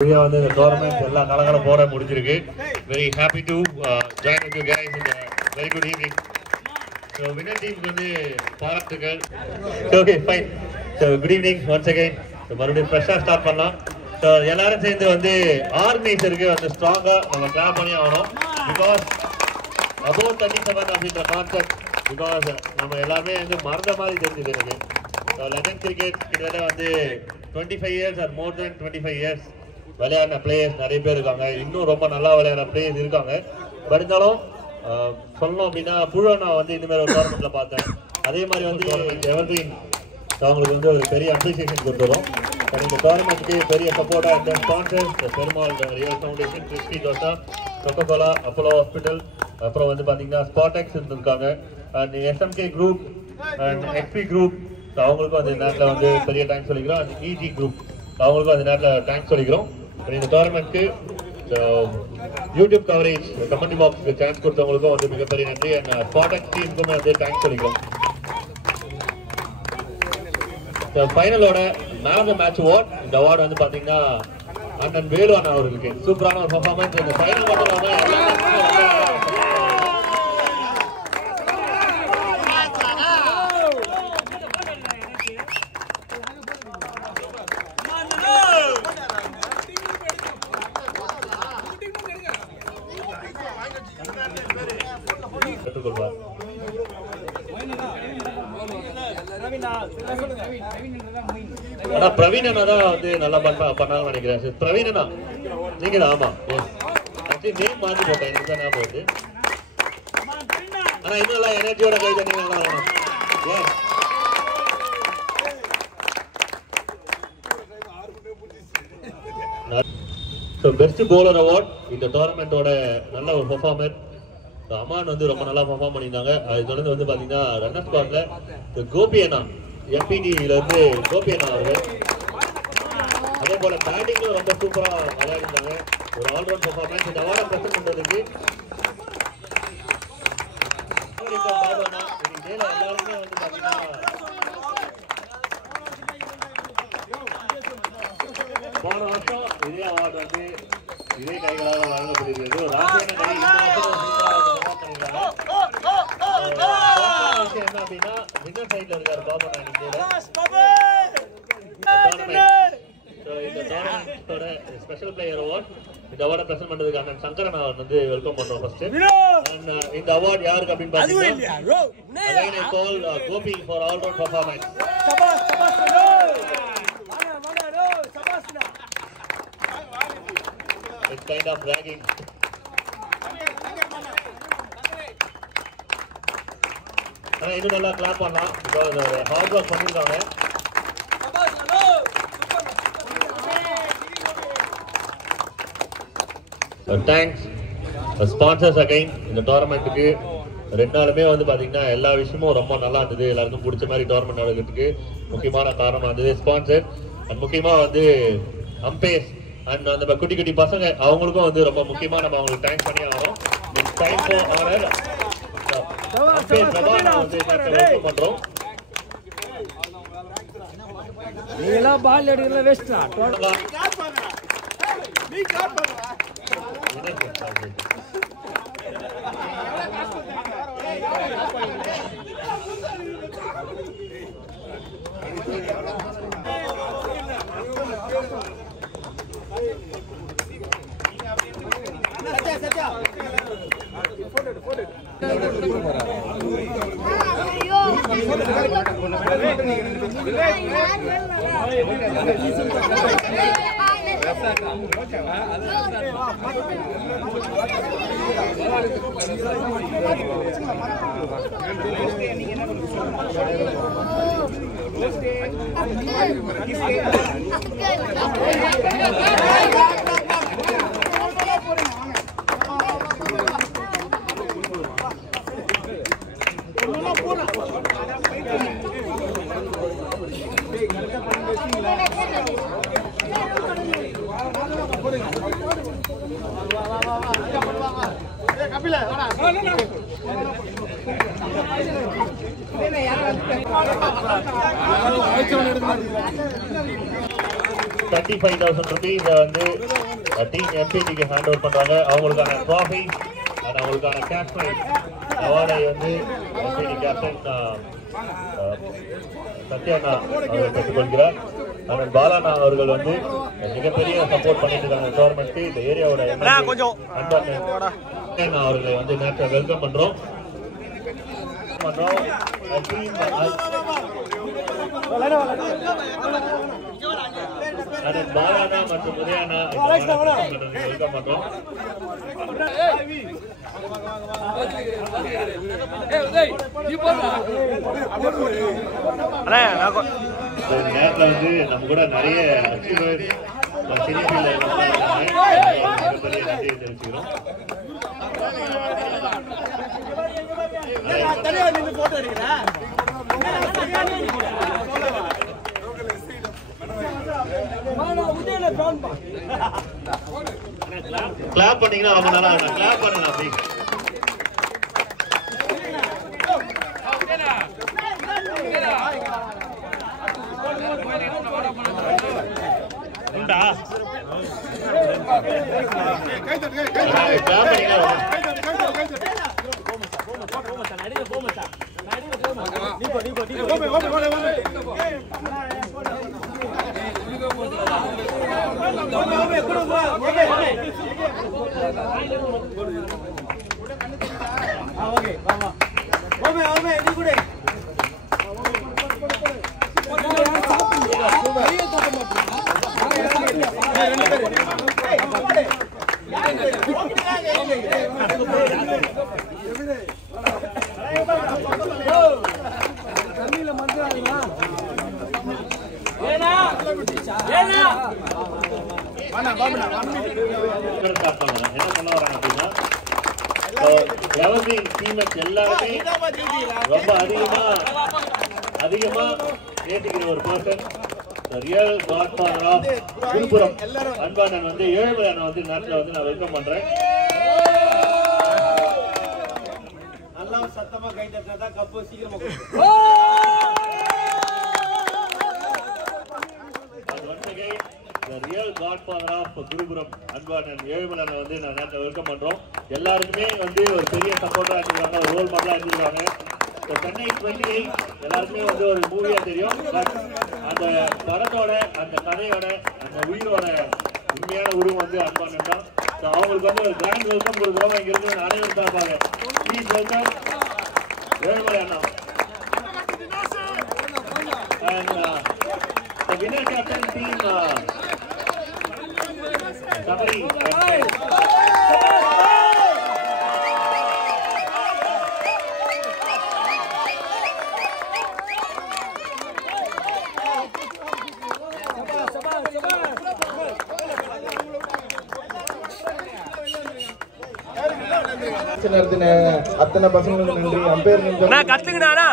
வந்து இந்த டோர்னமெண்ட் எல்லா கலங்களும் போட முடிஞ்சிருக்கு. Very happy to join with you guys in a very good evening. So winner team வந்து பாராட்டுகள். Okay fine. So good evening once again. So மறுபடியும் ஃப்ரெஷ்ஷா ஸ்டார்ட் பண்ணலாம். So எல்லாரும் சேர்ந்து வந்து ஆர்கனைசருக்கு வந்து ஸ்ட்ராங்கா நம்ம கிளாப் பண்ணி ஆகணும். Because above 37 அப்படின்ற கான்செப்ட் பிகாஸ் நம்ம எல்லாமே வந்து மறந்த மாதிரி தெரிஞ்சது எனக்கு. So லெஜண்ட் கிரிக்கெட் கிட்டத்தட்ட வந்து 25 years or more than 25 years விளையாடின பிளேயர்ஸ் நிறைய பேர் இருக்காங்க. இன்னும் ரொம்ப நல்லா விளையாடுற பிளேயர்ஸ் இருக்காங்க. பட் இருந்தாலும் சொல்லணும் அப்படின்னா புழனா வந்து இந்த மாதிரி ஒரு டோர்னமெண்ட்ல பார்த்தேன். அதே மாதிரி வந்து எவர்கிரீன் அவங்களுக்கு வந்து ஒரு பெரிய அப்ரிசியேஷன் கொடுத்துரும். இந்த டோர்னமெண்ட்டுக்கு பெரிய சப்போர்ட்டா இருந்த sponsors Perumal real foundation, Christy Thotta, Coca Cola, Apollo hospital, அப்புறம் வந்து பார்த்தீங்கன்னா ஸ்பாடெக்ஸ் இருந்திருக்காங்க, and SMK group and XP group அவங்களுக்கும் அந்த நேரத்தில் வந்து பெரிய தேங்க்ஸ் சொல்லிக்கிறோம். அண்ட் இஜி குரூப் அவங்களுக்கும் அந்த நேரத்தில் தேங்க்ஸ் சொல்லிக்கிறோம். இந்த டோர்னமெண்ட்க்கு யூடியூப் கவரேஜ் கமெண்ட் பாக்ஸ்க்கு சான்ஸ் கொடுத்தவங்களுக்கும் வந்து மிகப்பெரிய நன்றி. அண்ட் ஸ்பாடெக்ஸ் டீமுக்கும் வந்து தேங்க்ஸ் சொல்லிக்கிறோம். ஃபைனலோட man of the match award, இந்த அவார்டு வந்து பாத்தீங்கன்னா அண்ணன் வேலு அண்ணா அவர்களுக்கு சூப்பரான ஒரு பெர்ஃபார்மன்ஸ். இந்த ஃபைனல் மட்டும் கற்றுக்கொள்வார். ஆனா பிரவீன் அண்ணா தான் வந்து நல்லா பண்ணாங்கன்னு நினைக்கிறேன். பிரவீன் அண்ணா நீங்க தான்? ஆமா, நேம் மாத்தி போட்டேன், எனக்கு தான் ஞாபகம் வருது. ஆனா இன்னும் நல்லா எனர்ஜியோட கை தண்ணி நல்லா வரணும். பெஸ்ட் பவுலர் அவார்ட் இந்த டோர்னமெண்டோட நல்ல ஒரு பெர்ஃபார்மர் அமான் வந்து ரொம்ப நல்லா பெர்ஃபார்ம் பண்ணியிருந்தாங்க. அது தொடர்ந்து வந்து பாத்தீங்கன்னா ரன்னர் ஸ்குவாட்ல கோபி அண்ணா எம்பிடில இருந்து கோபி அண்ணா அவர்கள், அதே போல பேட்டிங்கும் ரொம்ப சூப்பரா விளையாடிருந்தாங்க. ஒரு ஆல்ரவுண்ட் பெர்ஃபார்மன்ஸ். இந்த அவார்டை பிரசன்ட் பண்றதுக்கு எல்லாருமே வந்து பாத்தீங்கன்னா போன வருஷம் இதே அவார்டு வந்து இதே கைகளாக வழங்கப்படுகிறது. ராஜேந்திர கை இந்த வருஷம் என்ன அப்படின்னா வின்னர் சைட்ல இருக்காரு பாபா இந்த டோர்னமெண்டோட ஸ்பெஷல் பிளேயர் அவார்ட். இந்த அவார்டை பிரசன்ட் பண்றதுக்கு அண்ணன் சங்கரன் அவர் வந்து வெல்கம் பண்றோம் ஃபர்ஸ்ட். இந்த அவார்ட் யாருக்கு அப்படின்னு பாத்தீங்கன்னா Gopi for all round performance. It's kind of bragging. ஆனா இன்னும் நல்லா கிளாப் பண்ணலாம். ஹார்ட் ஒர்க் பண்ணிருக்காங்க. Thanks sponsors again. இந்த டோர்னமெண்ட்டுக்கு ரெண்டு நாளுமே வந்து பாத்தீங்கன்னா எல்லா விஷயமும் ரொம்ப நல்லா இருந்தது. எல்லாருக்கும் பிடிச்ச மாதிரி டோர்னமெண்ட் நடக்கிறதுக்கு முக்கியமான காரணமா இருந்தது ஸ்பான்சர். அண்ட் முக்கியமா வந்து அம்பையர்ஸ் அண்ட் அந்த குட்டி குட்டி பசங்க அவங்களுக்கும் வந்து ரொம்ப முக்கியமா நம்ம அவங்களுக்கு தேங்க்ஸ் பண்ணி ஆகணும். It's time for honour umpire Prabhakar வந்து வெல்கம் பண்றோம். நீங்களா பால் எடுக்கல வேஸ்டா நீ கார் பண்றா கபில 25,000 rupees வந்து டீம் எம்பிடிக்கு ஹேண்ட் ஓவர் பண்றாங்க. அவங்களுக்கான ட்ராஃபி அண்ட் அவங்களுக்கான கேஷ் பிரைஸ் அவார்டை வந்து எம்பிடி கேப்டன் சத்யாண்ணா அவர்கள் பெற்றுக்கொள்கிறார். ஆனால் பாலாண்ணா அவர்கள் வந்து மிகப்பெரிய சப்போர்ட் பண்ணிட்டு இருக்காங்க கவர்மெண்ட்க்கு. இந்த ஏரியாவோட அவர்களை வந்து நேற்று வெல்கம் பண்றோம். பாலாண்ணா மற்றும் உதயாண்ணா வெல்கம் பண்றோம். நேரத்தில் வந்து நம்ம கூட நிறைய தெரிவிச்சுக்கிறோம். கிளாப் பண்ணீங்கன்னா ரொம்ப நல்லா இருக்கும். கிளாப் பண்ணுங்க அப்படி. என்ன பண்ண வராங்க அப்படின்னா எவர்கிரீன் டீமேட்ஸ் எல்லாருமே ரொம்ப அதிகமா நேசிக்கிற ஒரு person real godfather of Viluppuram அன்பானன் வந்து ஏழுமலையான வந்து நாட்டில் வந்து நான் வெல்கம் பண்றேன். நல்லா சத்தமா கை தட்டினா கப்பு சீக்கிரமா ரியல் காட்ஃபாதர் ஆஃப் விழுப்புரம் அன்பானன் ஏழுமலையான வந்து நான் நாட்டில் வெல்கம் பண்றோம். எல்லாருக்குமே வந்து ஒரு பெரிய சப்போர்ட்டா இருந்திருக்காங்க, ஒரு ரோல் மாடலா இருந்திருக்காங்க. சென்னை 28 எல்லாருக்குமே வந்து ஒரு மூவியா தெரியும். அந்த படத்தோட அந்த கதையோட அந்த உயிரோட உண்மையான உருவம் வந்து அன்பானன் தான். அவங்களுக்கு வந்து ஒரு கிராண்ட் வெல்கம் கொடுக்குறோம். இங்கிருந்து அனைவரும் சார்பாக please welcome Ezhumalai Anna. And the winner captain team Sabari அத்தனை பசங்களுக்கு நன்றி. அம்பேர் கத்துக்கண்ணா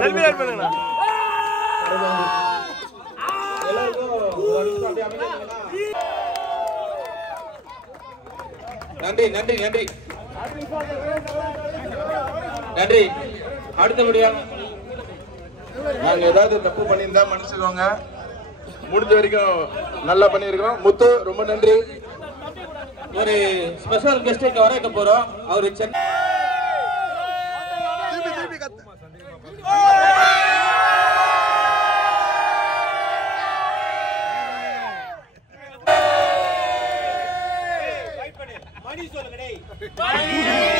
செல்ஃபி பண்ணுங்கண்ணா. நன்றி நன்றி நன்றி நன்றி. அடுத்தபடியாக நாங்க ஏதாவது தப்பு பண்ணியிருந்தா மன்னிச்சுக்கோங்க. முடிஞ்ச வரைக்கும் நல்லா பண்ணியிருக்கோம். முத்து ரொம்ப நன்றி. ஒரு ஸ்பெஷல் கெஸ்ட் இங்க வர போறோம். அவரு சென்னை மணி சொல்லுங்க.